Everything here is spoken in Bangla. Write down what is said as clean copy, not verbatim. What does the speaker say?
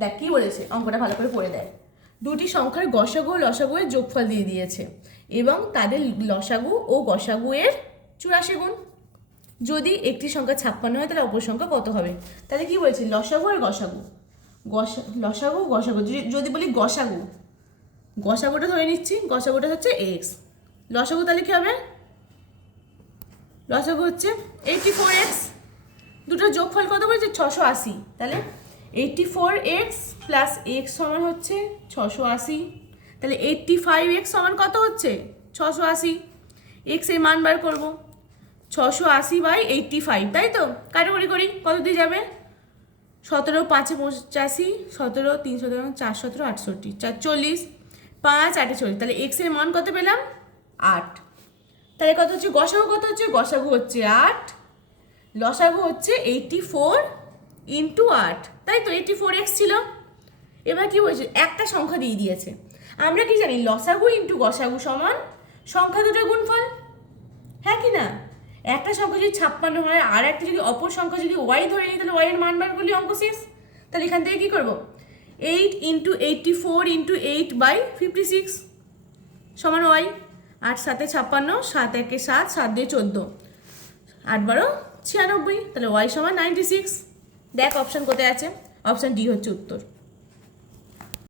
দেখ কি বলেছে, অঙ্কটা ভালো করে পড়ে দেয়। দুটি সংখ্যার গসাগু ও লসাগু এর যোগফল দিয়ে দিয়েছে এবং তাদের লসাগু ও গসাগু এর 84 গুণ। যদি একটি সংখ্যা 56 হয় তাহলে অপর সংখ্যা কত হবে? তাহলে কি বলেছে, লসাগু আর গসাগু। লসাগু গসাগু, যদি বলি গসাগু, গসাগুটা ধরে নিচ্ছি, গসাগুটা হচ্ছে এক্স। লসাগু তাহলে কি হবে? লসাগু হচ্ছে 84x। দুটোর যোগফল কত বলেছে? 680। তাহলে 84x প্লাস এক্স সমান হচ্ছে 680। তাহলে 85x সমান কত হচ্ছে? 680। এক্স এর মান বার করবো, 680/85, তাই তো? কাটাকুটি করি, কত দিয়ে যাবে? 17 5 85, 17 3 17 4 17 68, 4 40, 5 8 40। তাহলে এক্স এর মান কত পেলাম? 8। তাহলে কত হচ্ছে? গসাগু কত হচ্ছে? গসাগু হচ্ছে 8, লসাগু হচ্ছে 84 ইন্টু 8, তাই তো? 84x ছিল। এবার কি বলছে, একটা সংখ্যা দিয়ে দিয়েছে। আমরা কি জানি, লসাগু ইন্টু গসাগু সমান সংখ্যা দুটোর গুণফল, হ্যাঁ কি না? একটা সংখ্যা যদি 56 হয় আর একটা যদি অপর সংখ্যা যদি ওয়াই ধরে নিই, তাহলে ওয়াই এর মান বার করলে অঙ্ক শেষ। তাহলে এখান থেকে কি করবো, 8 ইন্টু 84 ইন্টু 8/56 সমান ওয়াই। 8 7 56, 7 1 7, 7 2 14, 8 12 96। তাহলে ওয়াই সমান 96। দেখ অপশান কোথায় আছে? অপশান ডি হচ্ছে উত্তর।